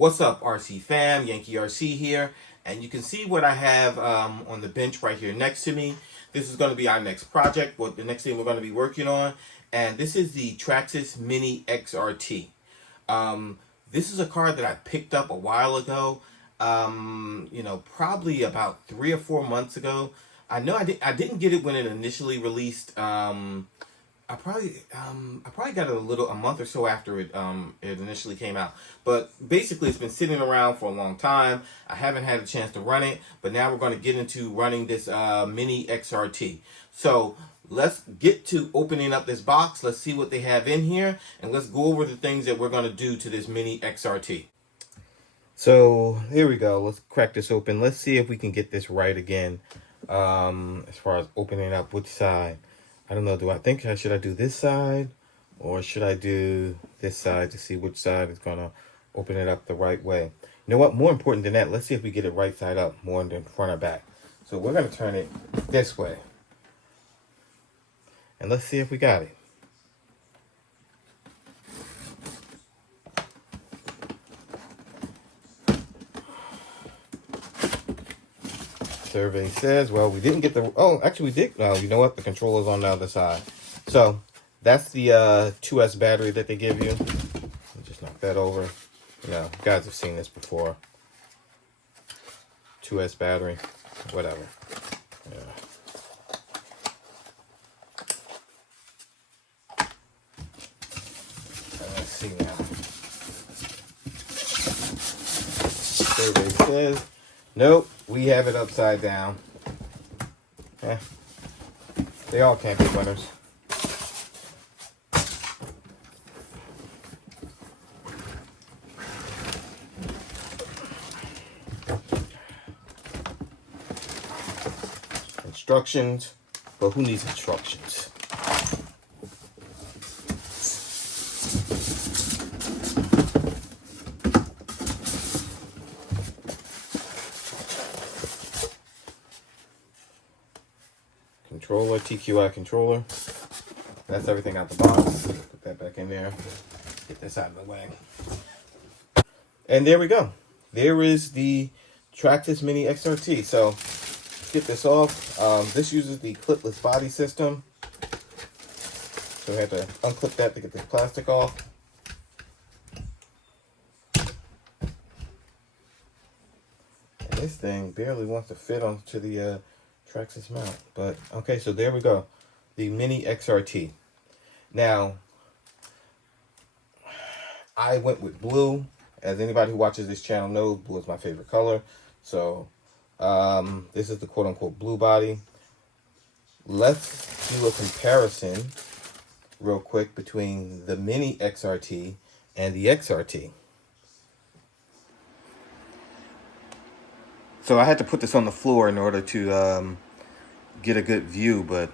What's up, RC fam? Yankee RC here, and you can see what I have on the bench right here next to me. This is going to be our next project, what the next thing we're going to be working on, and this is the Traxxas Mini XRT. This is a car that I picked up a while ago, probably about 3 or 4 months ago. I know I didn't get it when it initially released. I probably got it a month or so after it initially came out. But basically, it's been sitting around for a long time. I haven't had a chance to run it, but now we're going to get into running this Mini XRT. So let's get to opening up this box. Let's see what they have in here, and let's go over the things that we're going to do to this Mini XRT. So here we go. Let's crack this open. Let's see if we can get this right again. As far as opening up which side. I don't know, should I do this side or should I do this side to see which side is gonna open it up the right way? You know what, more important than that, let's see if we get it right side up more than front or back. So we're gonna turn it this way. And let's see if we got it. Survey says, well, we didn't get the, oh, actually we did. No, you know what? The controller's on the other side. So that's the 2S battery that they give you. Just knock that over. You know, you guys have seen this before. 2S battery, whatever. Yeah. Let's see now. Survey says, nope, we have it upside down. They all can't be winners. Instructions, but who needs instructions? Controller, TQI controller. That's everything out the box. Put that back in there. Get this out of the way. And there we go. There is the Traxxas Mini XRT. So let's get this off. This uses the clipless body system. So we have to unclip that to get this plastic off. And this thing barely wants to fit onto the Traxxas mount. But okay, so there we go. The Mini XRT. Now, I went with blue. As anybody who watches this channel knows, blue is my favorite color. So this is the quote-unquote blue body. Let's do a comparison real quick between the Mini XRT and the XRT. So I had to put this on the floor in order to get a good view, but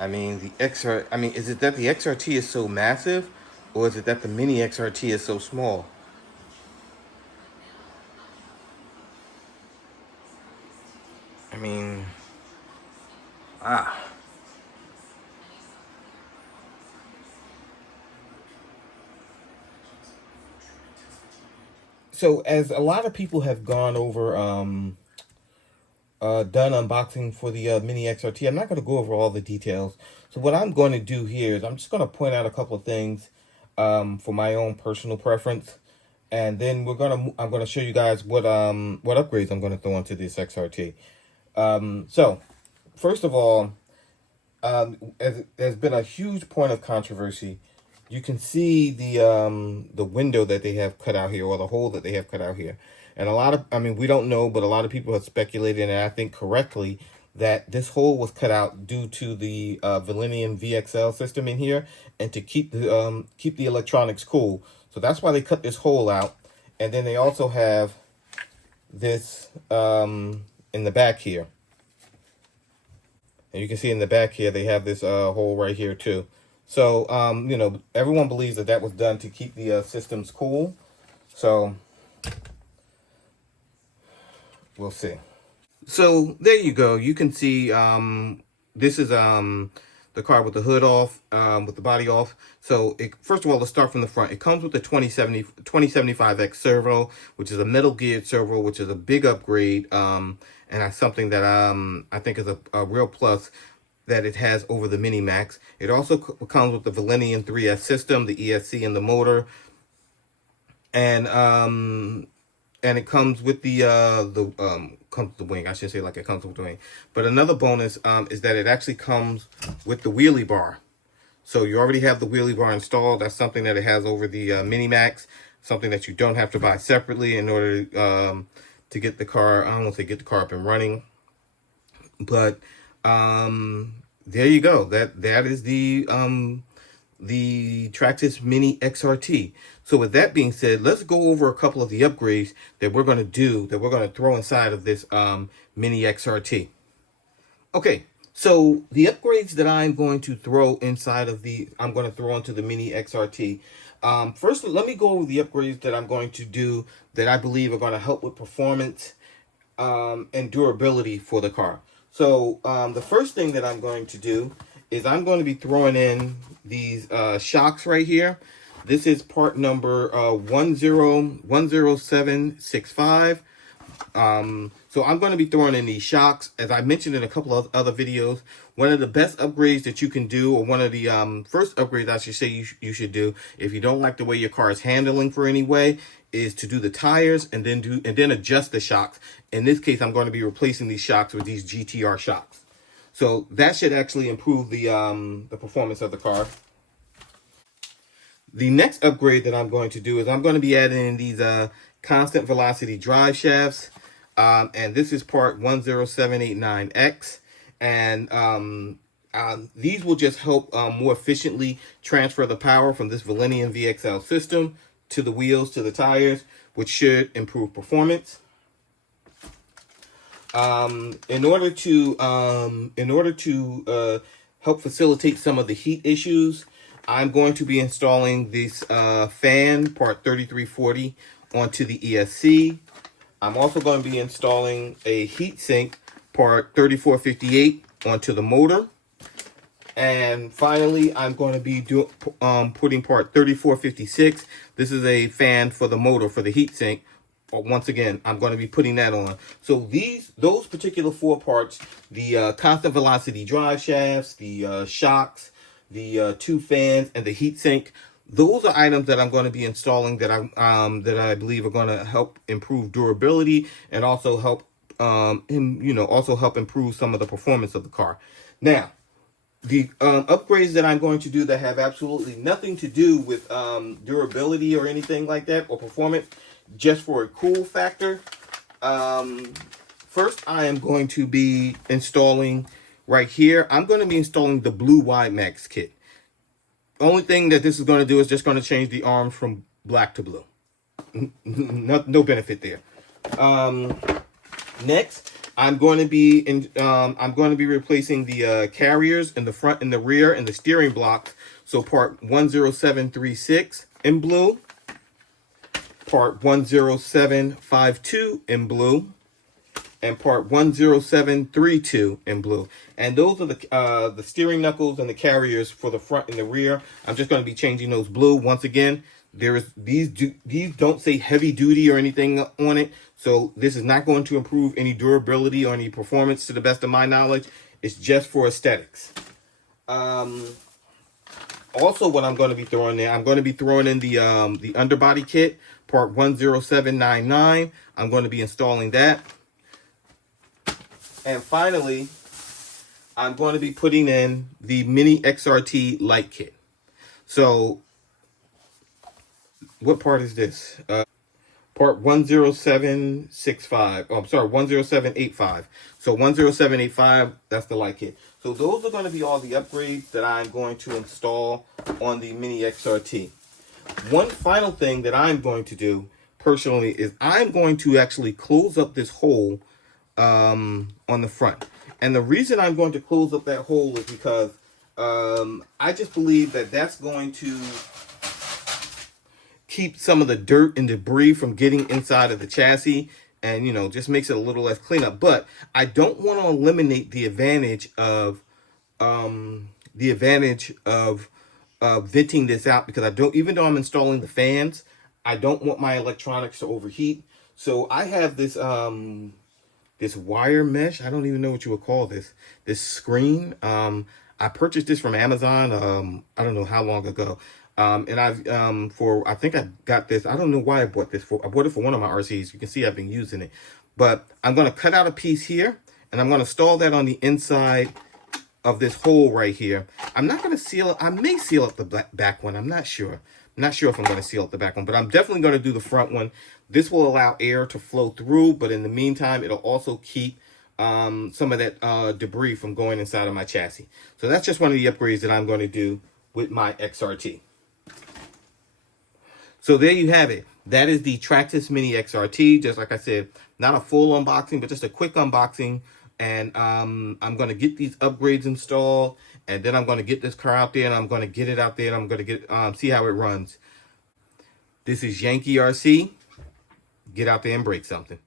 I mean, is it that the XRT is so massive, or is it that the Mini XRT is so small? I mean, So as a lot of people have gone over, done unboxing for the Mini XRT, I'm not going to go over all the details. So what I'm going to do here is I'm just going to point out a couple of things for my own personal preference, and then I'm going to show you guys what upgrades I'm going to throw into this XRT. So first of all, there's been a huge point of controversy. You can see the window that they have cut out here, or the hole that they have cut out here. And we don't know, but a lot of people have speculated, and I think correctly, that this hole was cut out due to the Valenian VXL system in here, and to keep the electronics cool. So that's why they cut this hole out. And then they also have this in the back here. And you can see in the back here, they have this hole right here too. So, everyone believes that was done to keep the systems cool. So, we'll see. So, there you go. You can see this is the car with the hood off, with the body off. So first of all, let's start from the front. It comes with the 2075X servo, which is a metal geared servo, which is a big upgrade, and that's something that I think is a real plus that it has over the Mini Max. It also comes with the Valenian 3S system, the ESC, and the motor, and it comes with the comes with the wing. I should say like it comes with the wing. But another bonus is that it actually comes with the wheelie bar. So you already have the wheelie bar installed. That's something that it has over the Mini Max. Something that you don't have to buy separately in order to get the car. I don't want to say get the car up and running, but there you go. That is the Traxxas Mini XRT. So with that being said, let's go over a couple of the upgrades that we're going to do, that we're going to throw inside of this Mini XRT. Okay, so the upgrades that I'm going to throw inside of I'm going to throw into the Mini XRT. First, let me go over the upgrades that I'm going to do that I believe are going to help with performance and durability for the car. So the first thing that I'm going to do is I'm going to be throwing in these shocks right here. This is part number 101765. So I'm going to be throwing in these shocks. As I mentioned in a couple of other videos, one of the best upgrades that you can do, or one of the first upgrades I should say you should do if you don't like the way your car is handling for any way, is to do the tires and then adjust the shocks. In this case, I'm going to be replacing these shocks with these GTR shocks. So that should actually improve the performance of the car. The next upgrade that I'm going to do is I'm going to be adding in these constant velocity drive shafts. And this is part 10789X. And these will just help more efficiently transfer the power from this Valenian VXL system to the wheels, to the tires, which should improve performance. In order to help facilitate some of the heat issues, I'm going to be installing this fan part 3340 onto the ESC. I'm also going to be installing a heat sink part 3458 onto the motor. And finally, I'm going to be putting part 3456. This is a fan for the motor, for the heat sink. Once again, I'm going to be putting that on. So those particular four parts, the constant velocity drive shafts, the shocks, the two fans, and the heat sink, those are items that I'm going to be installing that I believe are going to help improve durability and also help help improve some of the performance of the car. Now, the upgrades that I'm going to do that have absolutely nothing to do with durability or anything like that, or performance, just for a cool factor. First, I am going to be installing right here. I'm going to be installing the Blue Wide Max kit. The only thing that this is going to do is just going to change the arms from black to blue. No benefit there. Next, I'm going to be replacing the carriers in the front and the rear and the steering blocks. So part 10736 in blue, part 10752 in blue, and part 10732 in blue. And those are the steering knuckles and the carriers for the front and the rear. I'm just going to be changing those blue. Once again, these don't say heavy duty or anything on it, so this is not going to improve any durability or any performance to the best of my knowledge. It's just for aesthetics. Also, what I'm going to be throwing in, I'm going to be throwing in the underbody kit, part 10799. I'm going to be installing that. And finally, I'm going to be putting in the Mini XRT light kit. So, what part is this? Part 10765. Oh, I'm sorry, 10785. So 10785, that's the light kit. So those are going to be all the upgrades that I'm going to install on the Mini XRT. One final thing that I'm going to do personally is I'm going to actually close up this hole on the front. And the reason I'm going to close up that hole is because I just believe that that's going to keep some of the dirt and debris from getting inside of the chassis, and just makes it a little less cleanup. But I don't want to eliminate the advantage of the advantage of venting this out, because I don't, even though I'm installing the fans, I don't want my electronics to overheat. So I have this this wire mesh. I don't even know what you would call this. This screen. I purchased this from Amazon. I don't know how long ago. And I've for I think I got this. I don't know why I bought this for. I bought it for one of my RCs. You can see I've been using it. But I'm gonna cut out a piece here, and I'm gonna install that on the inside of this hole right here. I'm not gonna seal it. I may seal up the back one. I'm not sure. I'm not sure if I'm gonna seal up the back one, but I'm definitely gonna do the front one. This will allow air to flow through, but in the meantime, it'll also keep some of that debris from going inside of my chassis. So that's just one of the upgrades that I'm going to do with my XRT. So there you have it. That is the Traxxas Mini XRT. Just like I said, not a full unboxing, but just a quick unboxing. And I'm going to get these upgrades installed, and then I'm going to get this car out there, and I'm going to get it out there, and I'm going to get see how it runs. This is Yankee RC. Get out there and break something.